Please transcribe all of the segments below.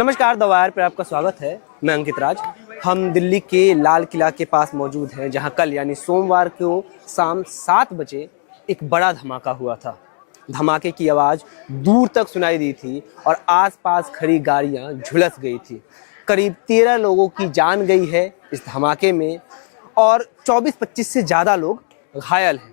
नमस्कार, the wire पर आपका स्वागत है। मैं अंकित राज। हम दिल्ली के लाल किला के पास मौजूद हैं, जहां कल यानी सोमवार को शाम 7 बजे एक बड़ा धमाका हुआ था। धमाके की आवाज़ दूर तक सुनाई दी थी और आसपास खड़ी गाड़ियां झुलस गई थी। करीब 13 लोगों की जान गई है इस धमाके में और 24-25 से ज़्यादा लोग घायल हैं।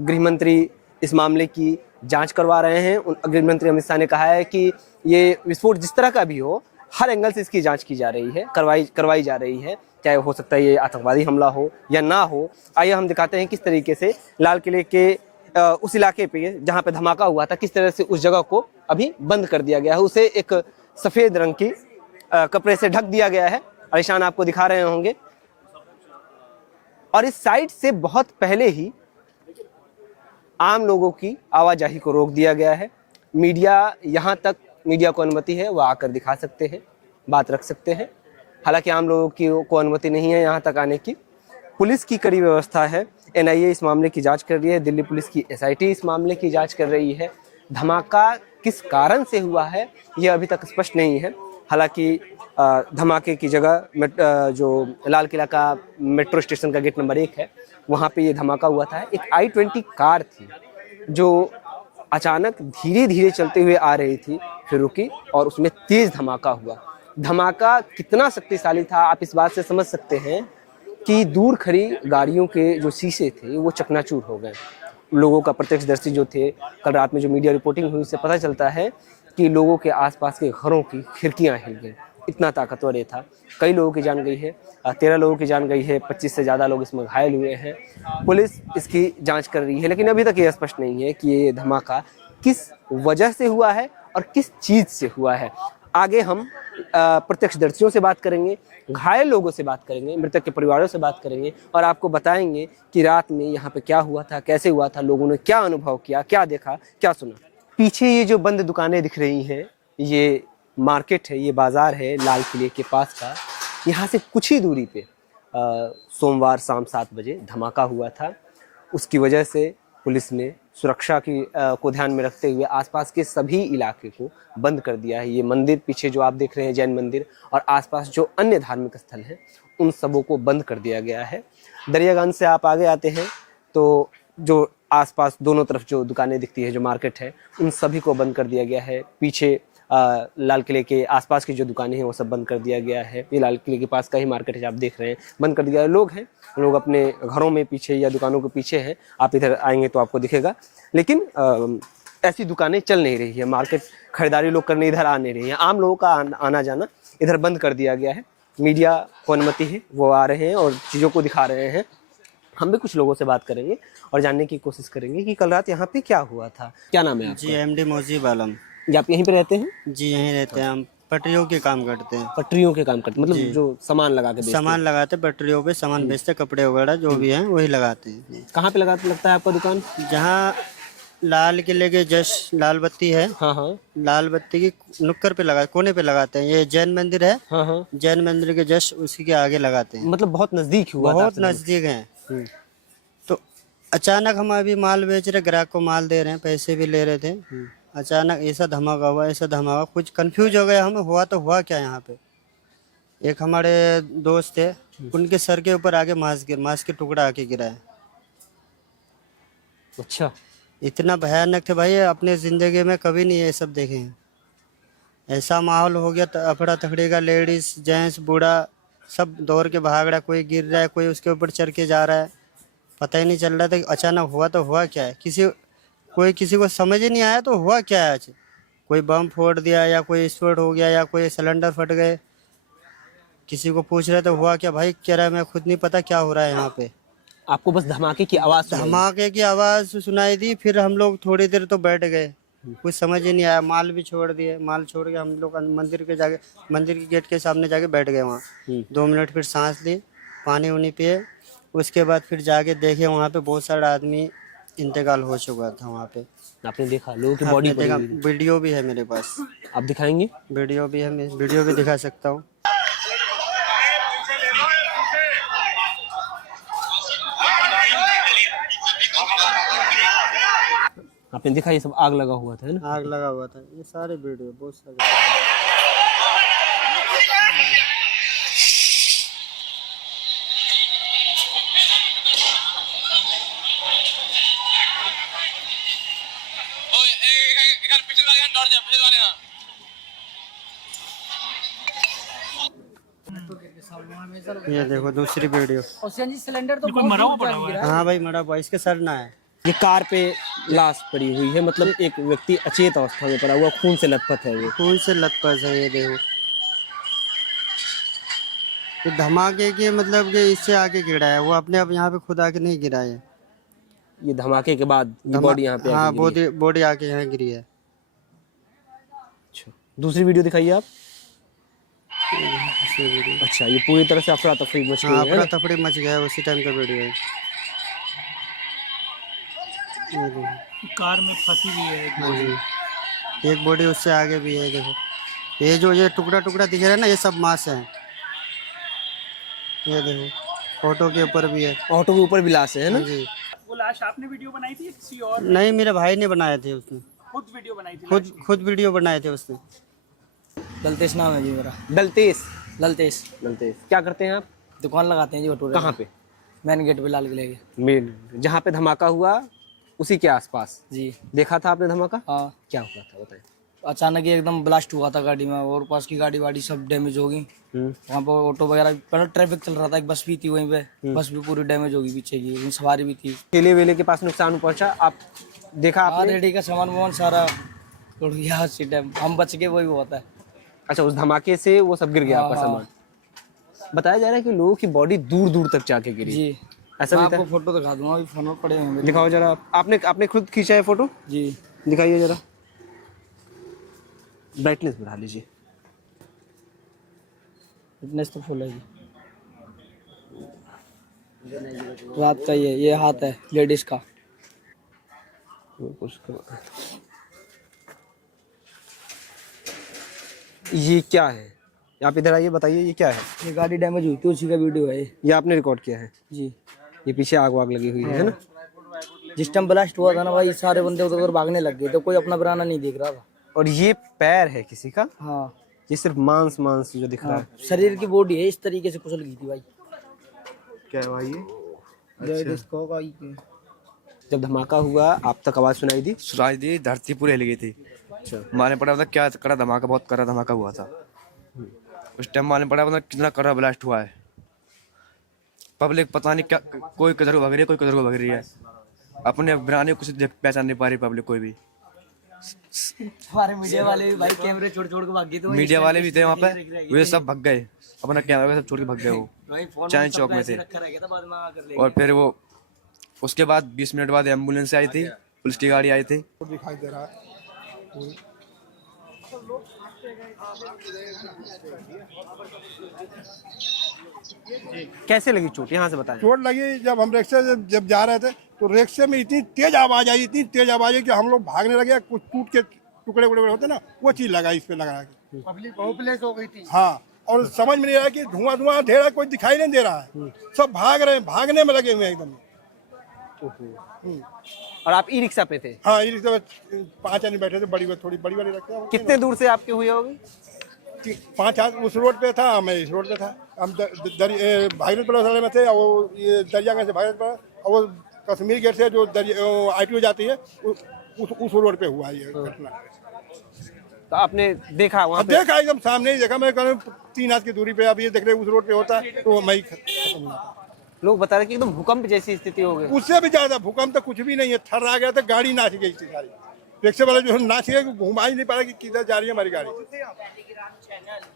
गृह मंत्री इस मामले की जांच करवा रहे हैं। गृह मंत्री अमित शाह ने कहा है कि ये विस्फोट जिस तरह का भी हो, हर एंगल से इसकी जांच की जा रही है, करवाई जा रही है। चाहे हो सकता है ये आतंकवादी हमला हो या ना हो। आइए हम दिखाते हैं किस तरीके से लाल किले के उस इलाके पे जहाँ पे धमाका हुआ था, किस तरह से उस जगह को अभी बंद कर दिया गया है। उसे एक सफ़ेद रंग की कपड़े से ढक दिया गया है। अलीशान आपको दिखा रहे होंगे। और इस साइड से बहुत पहले ही आम लोगों की आवाजाही को रोक दिया गया है। मीडिया को अनुमति है, वह आकर दिखा सकते हैं, बात रख सकते हैं। हालांकि आम लोगों को अनुमति नहीं है यहाँ तक आने की। पुलिस की कड़ी व्यवस्था है। एनआईए इस मामले की जांच कर रही है। दिल्ली पुलिस की एसआईटी इस मामले की जांच कर रही है। धमाका किस कारण से हुआ है यह अभी तक स्पष्ट नहीं है। हालांकि धमाके की जगह जो लाल किला का मेट्रो स्टेशन का गेट नंबर 1 है, वहाँ पे ये धमाका हुआ था। एक i20 कार थी जो अचानक धीरे धीरे चलते हुए आ रही थी, फिर रुकी और उसमें तेज धमाका हुआ। धमाका कितना शक्तिशाली था आप इस बात से समझ सकते हैं कि दूर खड़ी गाड़ियों के जो शीशे थे वो चकनाचूर हो गए। लोगों का प्रत्यक्षदर्शी जो थे, कल रात में जो मीडिया रिपोर्टिंग हुई उससे पता चलता है कि लोगों के आसपास के घरों की खिड़कियां हिल गई। इतना ताकतवर ये था। कई लोगों की जान गई है, 13 लोगों की जान गई है, 25 से ज़्यादा लोग इसमें घायल हुए हैं। पुलिस इसकी जांच कर रही है, लेकिन अभी तक ये स्पष्ट नहीं है कि ये धमाका किस वजह से हुआ है और किस चीज़ से हुआ है। आगे हम प्रत्यक्षदर्शियों से बात करेंगे, घायल लोगों से बात करेंगे, मृतक के परिवारों से बात करेंगे और आपको बताएंगे कि रात में यहाँ पे क्या हुआ था, कैसे हुआ था, लोगों ने क्या अनुभव किया, क्या देखा, क्या सुना। पीछे ये जो बंद दुकानें दिख रही हैं, ये मार्केट है, ये बाज़ार है लाल किले के पास का। यहाँ से कुछ ही दूरी पे सोमवार शाम 7 बजे धमाका हुआ था। उसकी वजह से पुलिस ने सुरक्षा को ध्यान में रखते हुए आसपास के सभी इलाके को बंद कर दिया है। ये मंदिर पीछे जो आप देख रहे हैं, जैन मंदिर, और आसपास जो अन्य धार्मिक स्थल हैं, उन सबों को बंद कर दिया गया है। दरियागंज से आप आगे आते हैं तो जो आसपास दोनों तरफ जो दुकानें दिखती है, जो मार्केट है, उन सभी को बंद कर दिया गया है। पीछे लाल किले के आसपास की जो दुकानें हैं वो सब बंद कर दिया गया है। ये लाल किले के पास का ही मार्केट है, आप देख रहे हैं, बंद कर दिया है। लोग अपने घरों में पीछे या दुकानों के पीछे हैं। आप इधर आएंगे तो आपको दिखेगा, लेकिन ऐसी दुकानें चल नहीं रही है। मार्केट खरीदारी लोग करने इधर आ नहीं रही है। आम लोगों का आना जाना इधर बंद कर दिया गया है। मीडिया को अनुमति है, वो आ रहे हैं और चीज़ों को दिखा रहे हैं। हम भी कुछ लोगों से बात करेंगे और जानने की कोशिश करेंगे कि कल रात यहाँ पे क्या हुआ था। क्या नाम है आपका? जी एमडी मोजीब आलम। जी, आप यहीं पे रहते हैं? जी यहीं रहते हैं। हम पटरियों के काम करते हैं। पटरियों के काम करते, मतलब जो सामान लगा के बेचते सामान लगाते, पटरियों पे सामान बेचते, कपड़े वगैरह जो भी हैं वही लगाते हैं। कहाँ पे लगता है आपका दुकान? जहाँ लाल किले के जस्ट लाल बत्ती है, हाँ, लाल बत्ती की नुक्कड़ पे कोने पे लगाते हैं। ये जैन मंदिर है, हाँ। जैन मंदिर के जस्ट उसी के आगे लगाते हैं। मतलब बहुत नजदीक हुआ था? बहुत नजदीक है। तो अचानक हम अभी माल बेच रहे, ग्राहक को माल दे रहे हैं, पैसे भी ले रहे थे। अचानक ऐसा धमाका हुआ, कुछ कंफ्यूज हो गया हमें, हुआ तो हुआ क्या यहाँ पे। एक हमारे दोस्त थे, उनके सर के ऊपर आगे मांस के टुकड़ा आके गिरा है। अच्छा। इतना भयानक थे भाई, अपने जिंदगी में कभी नहीं ये सब देखे हैं। ऐसा माहौल हो गया, अफड़ा तफड़ी का। लेडीज जेंट्स बूढ़ा सब दौड़ के भाग रहा है, कोई गिर रहा है, कोई उसके ऊपर चढ़ के जा रहा है। पता ही नहीं चल रहा था कि अचानक हुआ तो हुआ क्या है। किसी को समझ ही नहीं आया तो हुआ क्या है। आज कोई बम फोड़ दिया या कोई स्फोट हो गया या कोई सिलेंडर फट गए। किसी को पूछ रहे तो हुआ क्या, भाई कह रहा है मैं खुद नहीं पता क्या हो रहा है यहाँ पे। आपको बस धमाके की आवाज़ सुनाई दी। फिर हम लोग थोड़ी देर तो बैठ गए, कुछ समझ ही नहीं आया। माल भी छोड़ दिए, माल छोड़ के हम लोग मंदिर के गेट के सामने जाके बैठ गए वहाँ। 2 मिनट फिर सांस ली, पानी उनी पिए। उसके बाद फिर जाके देखे वहाँ पे बहुत सारा आदमी इंतकाल हो चुका था वहाँ पे। आपने देखा लोगों की बॉडी? देखा, वीडियो भी है मेरे पास। आप दिखाएंगे? वीडियो भी है, मैं वीडियो भी दिखा सकता हूँ। आपने देखा ये सब आग लगा हुआ था, है ना? आग लगा हुआ था, ये सारे वीडियो बहुत सारे। ये देखो दूसरी वीडियो। और सीएनजी सिलेंडर तो बहुत दूर जाके गिरा है। हाँ भाई मरा हुआ, इसके सर ना है। ये कार पे लाश पड़ी हुई है, मतलब एक व्यक्ति अचेत अवस्था में पड़ा हुआ, खून से लथपथ है वो। खून से लथपथ है, ये देखो। तो धमाके के मतलब कि इससे आगे गिरा है वो, अपने आप यहाँ पे खुद आके नहीं गिरा है। ये धमाके के बाद ये बॉडी यहाँ पे हाँ आके गिरी है। बॉडी आके यहाँ गिरी है। अच्छा, दूसरी वीडियो दिखाइए आप। दूसरी वीडियो। अच्छा, ये पूरी तरह से अफरा तफरी मच हाँ गई है अफरा ना? तफड़ी मच गया है, उसी टाइम का वीडियो है। ये देखो। कार में फंसी हुई है। हाँ जी, एक बॉडी उससे आगे भी है, देखो। ये जो ये टुकड़ा टुकड़ा दिख रहा है ना, ये सब मांस है। ये देखो ऑटो के ऊपर भी है। ऑटो के ऊपर भी लाश है ना? हाँ जी। वो लाश आपने वीडियो बनाई थी या किसी और? नहीं, मेरे भाई ने बनाए थे उसने, खुद वीडियो बनाई थी? खुद वीडियो बनाए थे उसने। ललतेश नाम है जी मेरा। दलतेश। ललतेश। दलतेश, क्या करते हैं आप? दुकान लगाते हैं जी भटूरे। कहाँ पे? मेन गेट पे लाल किले के। मेन जहाँ पे धमाका हुआ उसी के आसपास जी देखा था आपने धमाका? हाँ। क्या हुआ था बताइए। अचानक ही एकदम ब्लास्ट हुआ था गाड़ी में, और पास की गाड़ी वाड़ी सब डैमेज हो गई। वहाँ पे ऑटो वगैरह, पहले ट्रैफिक चल रहा था, एक बस भी थी वहीं पे, बस भी पूरी डैमेज हो गई पीछे की, उसमें सवारी भी थी। केले वेले के पास नुकसान पहुंचा, आप देखा आपने? रेडी का सामान वामान सारा उड़ गया उसी टाइम, हम बच के वही हुआ था। अच्छा, उस धमाके से वो सब गिर गया आपका हाँ। सामान। बताया जा रहा है कि लोगों की बॉडी दूर दूर तक जाके गिरी। जी ऐसा मैं भी था? आपको फोटो दिखा दूंगा, अभी फोन में पड़े हैं मेरे। दिखाओ जरा। आपने खुद खींचा है फोटो? जी दिखाइए जरा, ब्राइटनेस बढ़ा लीजिए। फिटनेस तो फुल है जी। रात का ये हाथ है लेडीज का। ये क्या है? आप इधर आइए, बताइए ये क्या है? ये गाड़ी डैमेज हुई थी, उसी का वीडियो है ये आपने रिकॉर्ड किया है? जी। ये पीछे आग वाग लगी हुई है ना? जिस टाइम ब्लास्ट हुआ था ना भाई, सारे बंदे उधर उधर भागने लग गए, तो कोई अपना बनाना नहीं देख रहा था। और ये पैर है किसी का? हाँ ये सिर्फ मांस मांस जो दिख रहा है। शरीर की बॉडी है, इस तरीके से कुचल गई थी भाई। क्या है भाई ये? अच्छा। जब धमाका हुआ आप तक आवाज सुनाई दी? सुनाई दी, धरती पूरी हिल गई थी। अच्छा। मालूम पड़ा था क्या कड़ा धमाका, बहुत कड़ा धमाका हुआ था। उस टाइम मालूम पड़ा मतलब कितना कड़ा ब्लास्ट हुआ है। पब्लिक पता नहीं क्या, कोई किधर को भाग रही है, कोई किधर को भाग रही है। अपने बनाने कुछ पहचान नहीं पा रही पब्लिक कोई भी। हमारे मीडिया वाले भी भाई कैमरे छोड़ छोड़ के भाग गए थे। मीडिया वाले भी थे वहाँ पे, वे सब भाग गए, अपना कैमरा सब छोड़ के भाग गए वो चाय चौक में थे। और फिर वो उसके बाद 20 मिनट बाद एम्बुलेंस आई थी, पुलिस की गाड़ी आई थी। दिखाई दे रहा है। कैसे लगी चोट, यहाँ से बताएं। चोट लगी जब हम रिक्शे से जब जा रहे थे, तो रिक्शे में इतनी तेज आवाज आई, इतनी तेज आवाज आई कि हम लोग भागने लगे। कुछ टूट के टुकड़े उकड़े होते ना, वो चीज लगा इस पे लगा के। पब्लिक होपलेस हो गई थी। हाँ, और समझ में नहीं आया कि धुआं धुआं ढेरा कोई दिखाई नहीं दे रहा है। सब भाग रहे हैं, भागने में लगे हुए हैं एकदम। और आप ई रिक्शा पे थे? हाँ, ये रिक्शे में 5 आदमी बैठे थे, थोड़ी बड़ी वाली रखते हैं। कितने दूर से आपके हुई होगी? 5 आदमी उस रोड पे था, मैं इस रोड पे था। हम भागीरथ वाले में थे, और वो ये दरियागंज से भागीरथ पर, और वो कश्मीर गेट से जो ITO जाती है उस रोड पे हुआ ये घटना। तो आपने देखा वहाँ अब पे? देखा एकदम सामने ही देखा। मैं 3 हाथ की दूरी पे, अब ये देख रहे उस रोड पे होता तो मैं खत्म ना। लोग बता रहे कि एकदम भूकंप जैसी स्थिति हो गई। उससे भी ज्यादा भूकंप तो कुछ भी नहीं है। थर्रा गया था, गाड़ी नाच गई थी सारी। रिक्शे वाले जो नाच गए, घुमा ही नहीं पा रहा कि किधर जा रही है हमारी गाड़ी।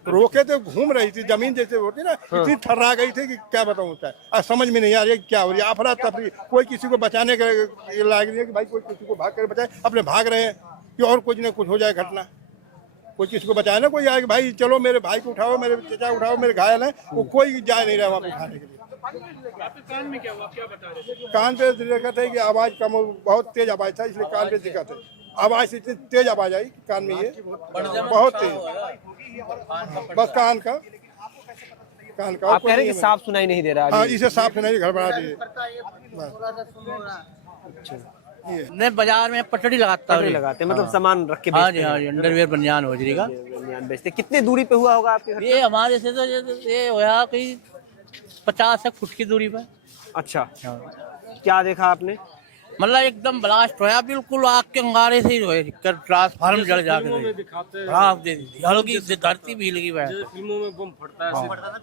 रोके तो घूम रही थी, जमीन जैसे होती ना, इतनी थर्रा गई थी कि क्या बताऊं। अब समझ में नहीं आ रही है क्या हो रही है। अफरा तफरी, कोई किसी को बचाने का लायक नहीं है कि भाई कोई किसी को भाग कर बचाए। अपने भाग रहे हैं कि और कुछ ना कुछ हो जाए घटना। कोई किसी को बचाए ना, कोई आए कि भाई चलो मेरे भाई को उठाओ, मेरे चचा उठाओ, मेरे घायल है, वो कोई जा नहीं रहा वहाँ पे उठाने के लिए। आपके कान में क्या हुआ, क्या बता रहे थे? कान पे दिक्कत है कि आवाज कम, बहुत तेज आवाज था, इसलिए कान पे दिक्कत है। आवाज इतनी तेज आवाज आई कान में, ये बहुत तेज, बस कान का आप कह रहे हैं कि साफ सुनाई नहीं दे रहा? हाँ, इसे साफ सुनाई गड़बड़ा दिए। मैं बाजार में पटड़ी लगाता हूँ। लगाते हैं, मतलब सामान रख के हाँ जी, हाँ जी, अंडरवेयर बनियान हो जाएगा। बनियान बेचते। कितने दूरी पे हुआ होगा आपके घर? ये हमारे से तो ये होया कोई 50 फुट की दूरी पर। अच्छा, क्या देखा आपने? मतलब एकदम ब्लास्ट होया, बिल्कुल आग के अंगारे से ही हुए, ट्रांसफार्मर जल जाके हाँ हल्की से धरती भी हिल गई। फिल्मों में बम फटता है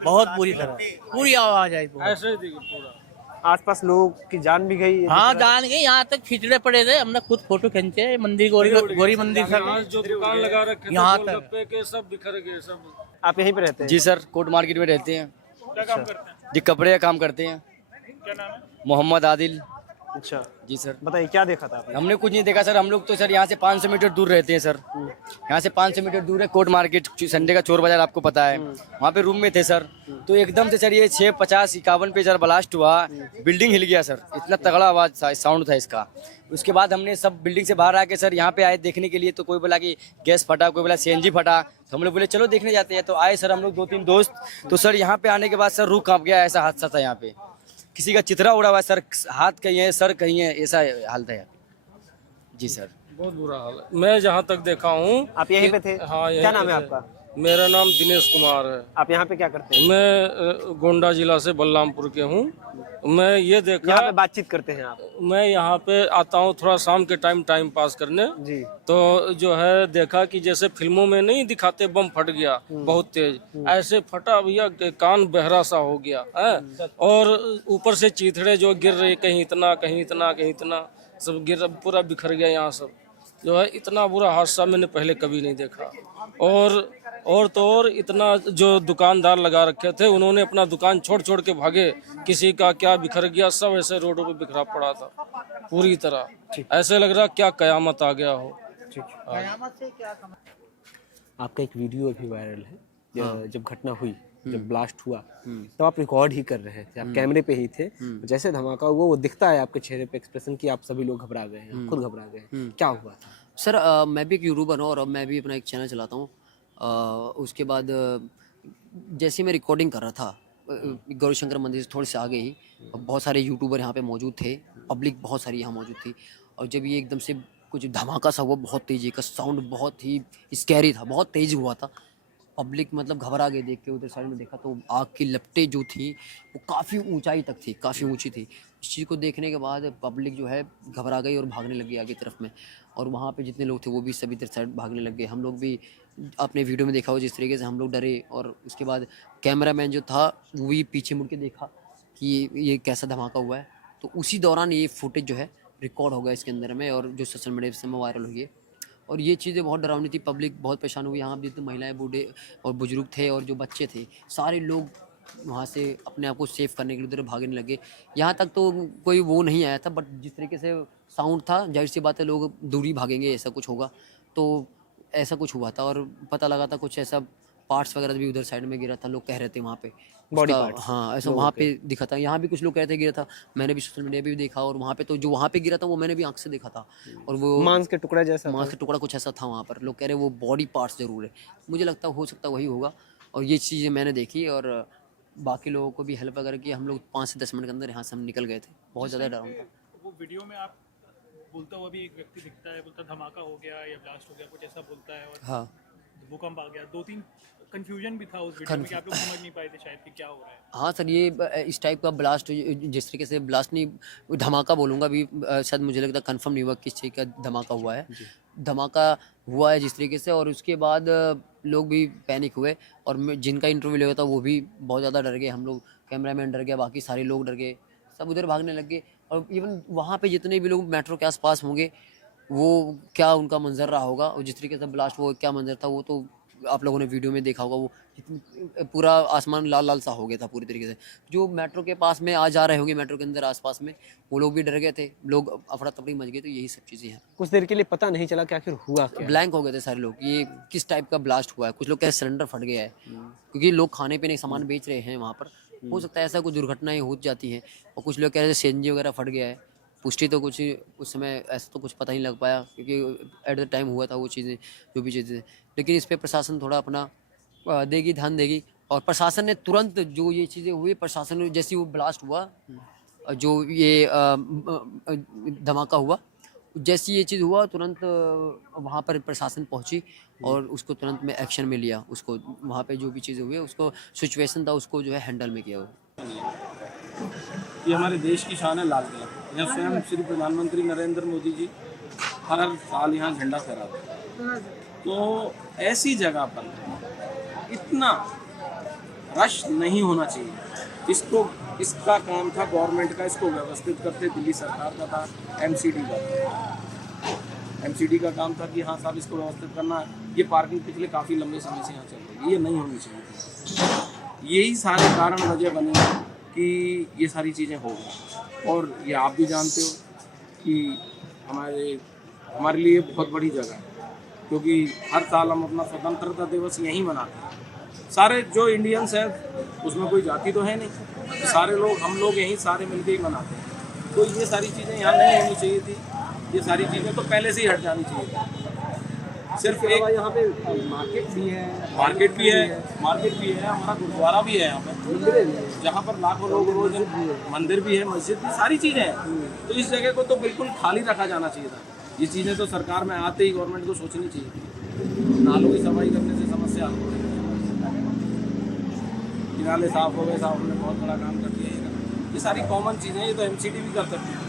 बहुत बुरी तरह, पूरी आवाज आई पूरा। ऐसे ही देखिए पूरा। आसपास लोगों की जान भी गई। हाँ जान गई, यहाँ तक खिचड़े पड़े थे, हमने खुद फोटो खींचे मंदिर गौरी मंदिर यहाँ जो दुकान लगा रखे थे यहाँ गोलगप्पे के सब बिखर गए सब। आप यहीं पे रहते हैं? जी सर, कोर्ट मार्केट में रहते हैं। क्या काम करते हैं? जी कपड़े का काम करते हैं। क्या नाम है? मोहम्मद आदिल। अच्छा, जी सर। बताइए क्या देखा था आपने? हमने कुछ नहीं देखा सर, हम लोग तो सर यहाँ से 500 मीटर दूर रहते हैं सर। यहाँ से 500 मीटर दूर है कोर्ट मार्केट, संडे का चोर बाजार आपको पता है। वहाँ पे रूम में थे सर, तो एकदम से सर ये 6:50-51 पे सर ब्लास्ट हुआ, बिल्डिंग हिल गया सर, इतना तगड़ा आवाज था, साउंड था इसका। उसके बाद हमने सब बिल्डिंग से बाहर आके सर यहाँ पे आए देखने के लिए, तो कोई बोला कि गैस फटा, कोई बोला CNG फटा, तो हम लोग बोले चलो देखने जाते हैं। तो आए सर हम लोग 2-3 दोस्त, तो सर यहाँ पे आने के बाद सर रूह कांप गया, ऐसा हादसा था यहाँ पे। किसी का चित्रा उड़ा हुआ है सर, हाथ कहीं है, सर कहीं है, ऐसा हाल था। जी सर, बहुत बुरा हाल है। मैं जहाँ तक देखा हूँ। आप यहीं पे थे? हाँ, यहीं क्या नाम पे है थे। आपका? मेरा नाम दिनेश कुमार है। आप यहाँ पे क्या करते हैं? मैं गोंडा जिला से बलरामपुर के हूँ। मैं ये देखा, यहाँ पे बातचीत करते हैं आप? मैं यहाँ पे आता हूँ थोड़ा शाम के टाइम पास करने। जी। तो जो है देखा कि जैसे फिल्मों में नहीं दिखाते बम फट गया बहुत तेज, ऐसे फटा भैया, कान बहरा सा हो गया है। और ऊपर से चीथड़े जो गिर रहे, कहीं इतना कहीं इतना कहीं इतना, सब गिर, पूरा बिखर गया यहाँ सब। जो है इतना बुरा हादसा मैंने पहले कभी नहीं देखा। और तो और इतना जो दुकानदार लगा रखे थे, उन्होंने अपना दुकान छोड़ के भागे, किसी का क्या बिखर गया, सब ऐसे रोडों पे बिखरा पड़ा था पूरी तरह। ऐसे लग रहा क्या कयामत आ गया हो। आपका एक वीडियो अभी वायरल है, जब घटना हुई, जब ब्लास्ट हुआ, तो आप रिकॉर्ड ही कर रहे थे, आप कैमरे पे ही थे। जैसे धमाका हुआ वो दिखता है आपके चेहरे पे एक्सप्रेशन कि आप सभी लोग घबरा गए हैं, खुद घबरा गए हैं। क्या हुआ था? सर मैं भी एक यूट्यूबर हूँ और अब मैं भी अपना एक चैनल चलाता हूँ। उसके बाद जैसे मैं रिकॉर्डिंग कर रहा था गौरी शंकर मंदिर से थोड़े से आगे ही, बहुत सारे यूट्यूबर यहाँ पे मौजूद थे, पब्लिक बहुत सारी यहाँ मौजूद थी। और जब ये एकदम से कुछ धमाका सा हुआ, बहुत तेज़ी का साउंड, बहुत ही स्कैरी था, बहुत तेज़ हुआ था। पब्लिक मतलब घबरा गई देख के, उधर साइड में देखा तो आग की लपटें जो थी वो काफ़ी ऊंचाई तक थी, काफ़ी ऊंची थी। इस चीज़ को देखने के बाद पब्लिक जो है घबरा गई और भागने लग गई आगे तरफ में। और वहाँ पे जितने लोग थे वो भी सभी इधर साइड भागने लग गए। हम लोग भी अपने वीडियो में देखा हो जिस तरीके से हम लोग डरे। और उसके बाद कैमरामैन जो था वो भी पीछे मुड़ के देखा कि ये कैसा धमाका हुआ है। तो उसी दौरान ये फुटेज जो है रिकॉर्ड हो गया इसके अंदर में, और जो सोशल मीडिया में वायरल हुई है। और ये चीज़ें बहुत डरावनी थी, पब्लिक बहुत परेशान हुई। यहाँ जितने महिलाएं, बूढ़े और बुजुर्ग थे और जो बच्चे थे, सारे लोग वहाँ से अपने आप को सेव करने के लिए उधर भागने लगे। यहाँ तक तो कोई वो नहीं आया था, बट जिस तरीके से साउंड था, जाहिर सी बात है लोग दूरी भागेंगे, ऐसा कुछ होगा। तो ऐसा कुछ हुआ था और पता लगा था कुछ ऐसा पार्ट्स वगैरह भी उधर साइड में गिरा था, लोग कह रहे थे वहाँ पे बॉडी उसका, पार्ट्स हाँ ऐसा वहाँ पे दिखा था। यहाँ भी कुछ लोग कह रहे थे गिरा था, मैंने भी सोशल मीडिया पे भी देखा। और वहाँ पे तो जो वहाँ पे गिरा था वो मैंने भी आंख से देखा था। और वो मांस के टुकड़ा जैसा मांस का टुकड़ा कुछ ऐसा था वहाँ पर, लोग कह रहे वो बॉडी पार्ट्स जरूर है। मुझे लगता हो सकता वही होगा। और ये चीज़ें मैंने देखी और बाकी लोगों को भी हेल्प वगैरह की। हम लोग 5 से 10 मिनट के अंदर यहाँ से हम निकल गए थे। बहुत ज़्यादा डरावना था। वो वीडियो में आप बोलता हुआ भी एक व्यक्ति दिखता है, बोलता धमाका हो गया या ब्लास्ट हो गया, कुछ ऐसा बोलता है। और हाँ, भूकंप आ गया, 2-3 कंफ्यूजन भी था उस वीडियो में कि आप लोग समझ नहीं पाए थे शायद कि क्या हो रहा है। हाँ सर, ये इस टाइप का ब्लास्ट, जिस तरीके से ब्लास्ट नहीं, धमाका बोलूँगा अभी, शायद मुझे लगता है कंफर्म नहीं हुआ किस चीज़ का धमाका हुआ है। धमाका हुआ है जिस तरीके से, और उसके बाद लोग भी पैनिक हुए। और जिनका इंटरव्यू लिया था वो भी बहुत ज़्यादा डर गए। हम लोग, कैमरामैन डर गया, बाकी सारे लोग डर गए, सब उधर भागने लग गए। और इवन वहाँ पे जितने भी लोग मेट्रो के आसपास होंगे, वो क्या उनका मंजर रहा होगा, और जिस तरीके से ब्लास्ट वो क्या मंजर था, वो तो आप लोगों ने वीडियो में देखा होगा। वो पूरा आसमान लाल लाल सा हो गया था पूरी तरीके से। जो मेट्रो के पास में आ जा रहे होंगे, मेट्रो के अंदर आसपास में, वो लोग भी डर गए थे, लोग अफरा तफरी मच गए। तो यही सब चीज़ें हैं। कुछ देर के लिए पता नहीं चला कि आखिर हुआ क्या। ब्लैंक हो गए थे सारे लोग, ये किस टाइप का ब्लास्ट हुआ है। कुछ लोग कह सिलेंडर फट गया है, क्योंकि लोग खाने पीने सामान बेच रहे हैं वहाँ पर। हो सकता है ऐसा कुछ दुर्घटनाएं हो जाती हैं। और कुछ लोग कह रहे थे CNG वगैरह फट गया है। पुष्टि तो कुछ उस समय ऐसा तो कुछ पता नहीं लग पाया, क्योंकि एट द टाइम हुआ था वो चीज़ें, जो भी चीज़ें। लेकिन इस पर प्रशासन थोड़ा अपना देगी, ध्यान देगी। और प्रशासन ने तुरंत जो ये चीज़ें हुई, प्रशासन ने जैसे वो ब्लास्ट हुआ, जो ये धमाका हुआ, जैसे ये चीज़ हुआ तुरंत वहाँ पर प्रशासन पहुँची और उसको तुरंत में एक्शन में लिया। उसको वहाँ पे जो भी चीज़ें हुई, उसको सिचुएशन था उसको जो है हैंडल में किया हुआ। ये हमारे देश की शान है लाल किला। यहाँ स्वयं श्री प्रधानमंत्री नरेंद्र मोदी जी हर साल यहाँ झंडा फहराते हैं। तो ऐसी जगह पर इतना रश नहीं होना चाहिए। इसका काम था गवर्नमेंट का, इसको व्यवस्थित करते दिल्ली सरकार का था, एमसीडी का काम था कि हाँ साहब इसको व्यवस्थित करना है। ये पार्किंग पिछले काफ़ी लंबे समय से यहाँ चल रही है, ये नहीं होनी चाहिए। यही सारे कारण वजह बनी कि ये सारी चीज़ें हो गई। और ये आप भी जानते हो कि हमारे लिए बहुत बड़ी जगह है, क्योंकि हर साल हम अपना स्वतंत्रता दिवस यहीं मनाते हैं। सारे जो इंडियंस हैं उसमें कोई जाति तो है नहीं, सारे लोग हम लोग यहीं सारे मिलकर ही मनाते हैं। तो ये सारी चीज़ें यहाँ नहीं होनी चाहिए थी, ये सारी चीज़ें तो पहले से ही हट जानी चाहिए थी। सिर्फ एक यहाँ पे मार्केट भी है, हमारा गुरुद्वारा भी है यहाँ पे, जहाँ पर लाखों लोग रोज, मंदिर भी है, मस्जिद भी, सारी चीज़ें हैं। तो इस जगह को तो बिल्कुल खाली रखा जाना चाहिए था। ये चीज़ें तो सरकार में आते ही गवर्नमेंट को सोचनी चाहिए थी। नालों की सफाई करने से समस्या हल हो रही है, नाले साफ हो गए, साफ ने बहुत बड़ा काम कर दिया। ये सारी कॉमन चीज़ें हैं, ये तो एमसीडी भी कर सकती है।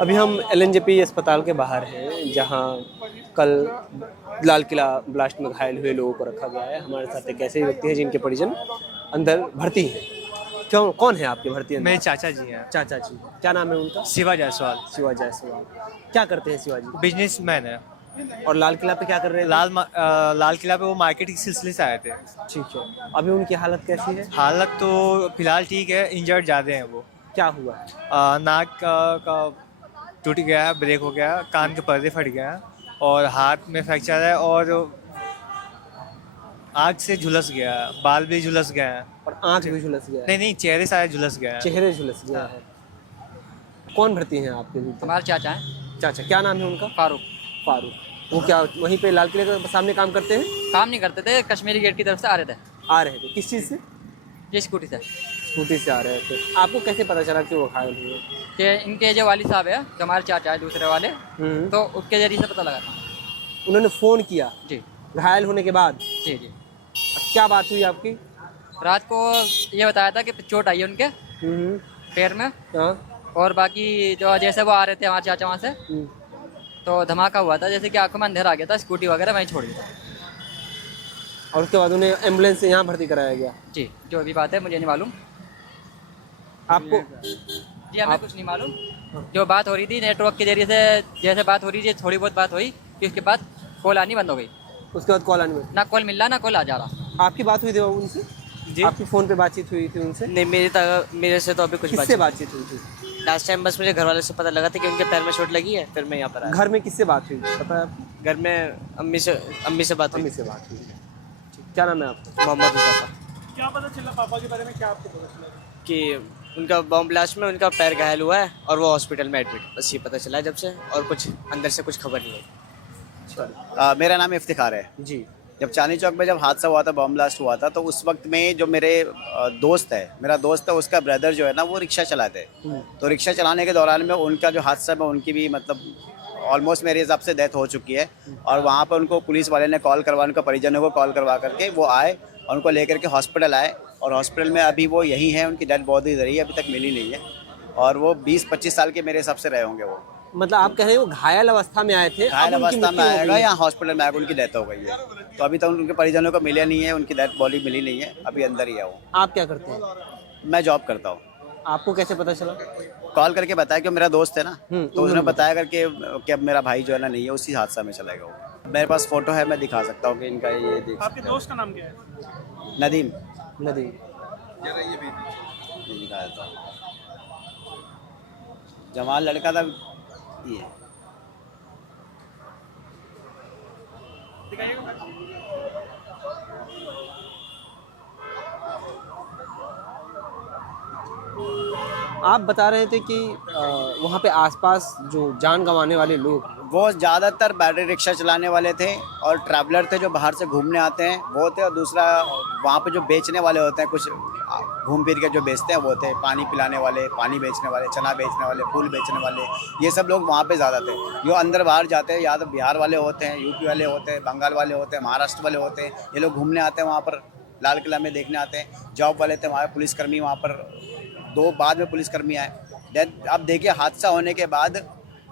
अभी हम एलएनजेपी अस्पताल के बाहर हैं, जहां कल लाल किला ब्लास्ट में घायल हुए लोगों को रखा गया है। हमारे साथ एक ऐसे व्यक्ति हैं जिनके परिजन अंदर भर्ती हैं। क्यों, कौन है आपके भर्ती अंदर? मेरे चाचा जी हैं। चाचा जी, क्या नाम है उनका? शिवा जायसवाल। शिवा जायसवाल। क्या करते हैं शिवाजी? बिजनेसमैन है। और लाल किला पे क्या कर रहे हैं? लाल किला पे वो मार्केट के सिलसिले से आए थे। ठीक है, अभी उनकी हालत कैसी है? हालत तो फिलहाल ठीक है, इंजर्ड ज़्यादा हैं वो। क्या हुआ? नाक का टूट गया, ब्रेक हो गया, कान के पर्दे फट गया और हाथ में फ्रैक्चर है और आँख से झुलस गया, बाल भी झुलस गए हैं और आँख भी झुलस गया? नहीं, चेहरे सारे झुलस गए हैं। चेहरे झुलस गया है। कौन भर्ती हैं आपके भीतर? हमारे चाचा हैं। चाचा, क्या नाम है उनका? फारूक। फारूक। वो क्या वहीं पे लाल किले के सामने काम करते हैं? काम नहीं करते थे, कश्मीरी गेट की तरफ से आ रहे थे। आ रहे थे, किस चीज़ से? ये स्कूटी से। स्कूटी से आ रहे थे। आपको कैसे पता चला कि वो घायल हुए? कि इनके जो वाली साहब है, जो हमारे चाचा है दूसरे वाले, तो उसके जरिए से पता लगा था। उन्होंने फ़ोन किया जी। घायल होने के बाद? जी जी। क्या बात हुई आपकी? रात को ये बताया था कि चोट आई है उनके पैर में। हाँ। और बाकी जो जैसे वो आ रहे थे हमारे चाचा वहाँ से, तो धमाका हुआ था, जैसे कि आंखों में अंधेरा आ गया था, स्कूटी वगैरह वहीं छोड़ दिया। और उसके बाद उन्हें एम्बुलेंस से यहाँ भर्ती कराया गया? जी, जो भी बात है मुझे नहीं मालूम। आपको? जी हमें कुछ नहीं मालूम। जो बात हो रही थी नेटवर्क के जरिए से, जैसे बात हो रही थी, थोड़ी बहुत बात हुई, कि उसके बाद कॉल आनी बंद हो गई। उसके बाद कॉल आने में ना कॉल मिल रहा ना कॉल आ जा रहा। आपकी बात हुई थी उनसे? जी। आपकी फ़ोन पे बातचीत हुई थी उनसे? नहीं, मेरे से तो अभी कुछ किससे बातचीत हुई थी? लास्ट टाइम बस मुझे घर वाले से पता लगा था कि उनके पैर में चोट लगी है, फिर मैं यहाँ पर आया। घर में किससे बात हुई पता है आपको? घर में अम्मी से बात हुई। अम्मी से बात हुई। क्या नाम है आपका? मोहम्मद हुज़ैफा। क्या पता चला पापा के बारे में, क्या आपको पता चला? कि उनका बॉम्ब ब्लास्ट में उनका पैर घायल हुआ है और वो हॉस्पिटल में एडमिट, बस ये पता चला जब से, और कुछ अंदर से कुछ खबर नहीं है। मेरा नाम इफ्तिखार है जी। जब चांदनी चौक में जब हादसा हुआ था, बॉम्ब ब्लास्ट हुआ था, तो उस वक्त में जो मेरा दोस्त है उसका ब्रदर जो है ना, वो रिक्शा चलाते हैं। तो रिक्शा चलाने के दौरान में उनका जो हादसा में उनकी भी मतलब ऑलमोस्ट मेरे हिसाब से डेथ हो चुकी है। और वहाँ पर उनको पुलिस वाले ने कॉल करवा, उनके परिजनों को कॉल करवा करके वो आए और उनको लेकर के हॉस्पिटल आए। और हॉस्पिटल में अभी वो यहीं है, उनकी डेड बॉडी इधर ही अभी तक मिली नहीं है। और वो 20-25 साल के मेरे हिसाब से रहे होंगे वो। मतलब आप कह रहे हैं वो घायल अवस्था में आए थे? घायल अवस्था में आएगा या हॉस्पिटल में आएगा, उनकी डेथ हो गई है। तो अभी तक उनके परिजनों को मिले नहीं है, उनकी डेथ बॉडी मिली नहीं है, अभी अंदर ही है वो। आप क्या करते हैं? मैं जॉब करता हूँ। आपको कैसे पता चला? कॉल करके बताया कि मेरा दोस्त है ना, तो उसने बताया करके कि अब मेरा भाई जो है ना नहीं है, उसी हादसा में चला गया वो। मेरे पास फोटो है, मैं दिखा सकता हूँ कि इनका ये देख। आपके दोस्त का नाम क्या है? नदीम। ये दिखाया था, जवान लड़का था ये। आप बता रहे थे कि वहाँ पे आसपास जो जान गंवाने वाले लोग, वो ज़्यादातर बैटरी रिक्शा चलाने वाले थे और ट्रैवलर थे जो बाहर से घूमने आते हैं वो थे। और दूसरा वहाँ पे जो बेचने वाले होते हैं कुछ घूम फिर के जो बेचते हैं वो थे, पानी पिलाने वाले, पानी बेचने वाले, चना बेचने वाले, फूल बेचने वाले, ये सब लोग वहाँ पे ज़्यादा थे। जो अंदर बाहर जाते हैं या तो बिहार वाले होते हैं, यूपी वाले होते हैं, बंगाल वाले होते हैं, महाराष्ट्र वाले होते हैं, ये लोग घूमने आते हैं वहाँ पर, लाल किला में देखने आते हैं। जॉब वाले थे वहाँ पुलिसकर्मी, वहाँ पर 2 बाद में पुलिसकर्मी आए। अब देखिए हादसा होने के बाद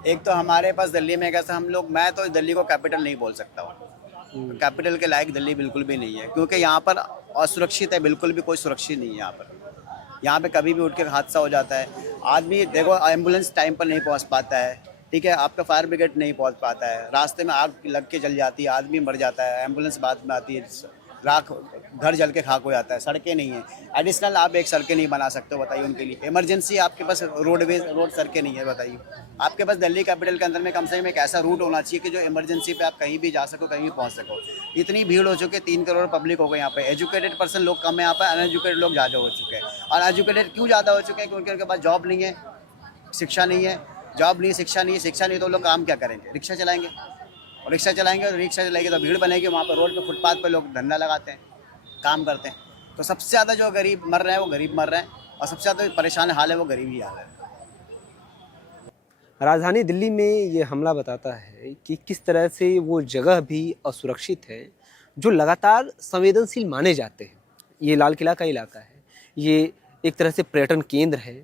एक तो हमारे पास दिल्ली में कैसा हम लोग, मैं तो दिल्ली को कैपिटल नहीं बोल सकता हूँ, कैपिटल के लायक दिल्ली बिल्कुल भी नहीं है, क्योंकि यहाँ पर असुरक्षित है, बिल्कुल भी कोई सुरक्षित नहीं है यहाँ पर। यहाँ पे कभी भी उठ के हादसा हो जाता है। आदमी देखो एम्बुलेंस टाइम पर नहीं पहुँच पाता है, ठीक है, आपका फायर ब्रिगेड नहीं पहुँच पाता है, रास्ते में आग लग के जल जाती है, आदमी मर जाता है, एम्बुलेंस बाद में आती है, राख घर जल के खाक हो जाता है, सड़कें नहीं है, एडिशनल आप एक सड़कें नहीं बना सकते हो, बताइए उनके लिए। इमरजेंसी आपके पास रोड सड़कें नहीं है, बताइए। आपके पास दिल्ली कैपिटल के अंदर में कम से कम एक ऐसा रूट होना चाहिए कि जो इमरजेंसी पे आप कहीं भी जा सको, कहीं भी पहुंच सको। इतनी भीड़ हो चुकी है, 3 करोड़ पब्लिक हो गई यहाँ पे। एजुकेटेड पर्सन लोग कम है यहाँ पर, अनएजुकेटेड लोग ज़्यादा हो चुके हैं। और एजुकेटेड क्यों ज़्यादा हो चुके हैं? क्योंकि उनके पास जॉब नहीं है, शिक्षा नहीं है, जॉब नहीं, शिक्षा नहीं है। शिक्षा नहीं तो लोग काम क्या करेंगे? रिक्शा चलाएंगे, और रिक्शा चलाएंगे और रिक्शा चलाएंगे तो भीड़ बनेगी वहाँ पर। रोड पे फुटपाथ पे लोग धंधा लगाते हैं, काम करते हैं। तो सबसे ज़्यादा जो गरीब मर रहे हैं वो गरीब मर रहे हैं, और सबसे ज़्यादा परेशान हाल है वो गरीब ही हाल है। राजधानी दिल्ली में ये हमला बताता है कि किस तरह से वो जगह भी असुरक्षित है जो लगातार संवेदनशील माने जाते हैं। ये लाल किला का इलाका है, ये एक तरह से पर्यटन केंद्र है,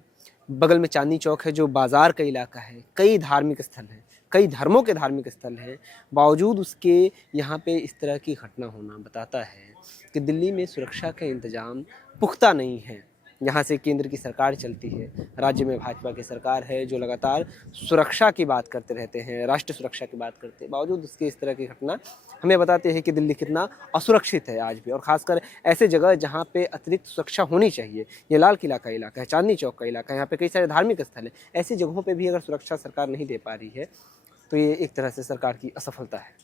बगल में चांदनी चौक है जो बाज़ार का इलाका है, कई धार्मिक स्थल हैं, कई धर्मों के धार्मिक स्थल हैं। बावजूद उसके यहाँ पे इस तरह की घटना होना बताता है कि दिल्ली में सुरक्षा का इंतज़ाम पुख्ता नहीं है। यहाँ से केंद्र की सरकार चलती है, राज्य में भाजपा की सरकार है जो लगातार सुरक्षा की बात करते रहते हैं, राष्ट्रीय सुरक्षा की बात करते हैं। बावजूद उसके इस तरह की घटना हमें बताते हैं कि दिल्ली कितना असुरक्षित है आज भी, और ख़ासकर ऐसे जगह जहाँ पे अतिरिक्त सुरक्षा होनी चाहिए। ये लाल किला का इलाका है, चांदनी चौक का इलाका है, यहाँ पे कई सारे धार्मिक स्थल हैं। ऐसी जगहों पर भी अगर सुरक्षा सरकार नहीं दे पा रही है तो ये एक तरह से सरकार की असफलता है।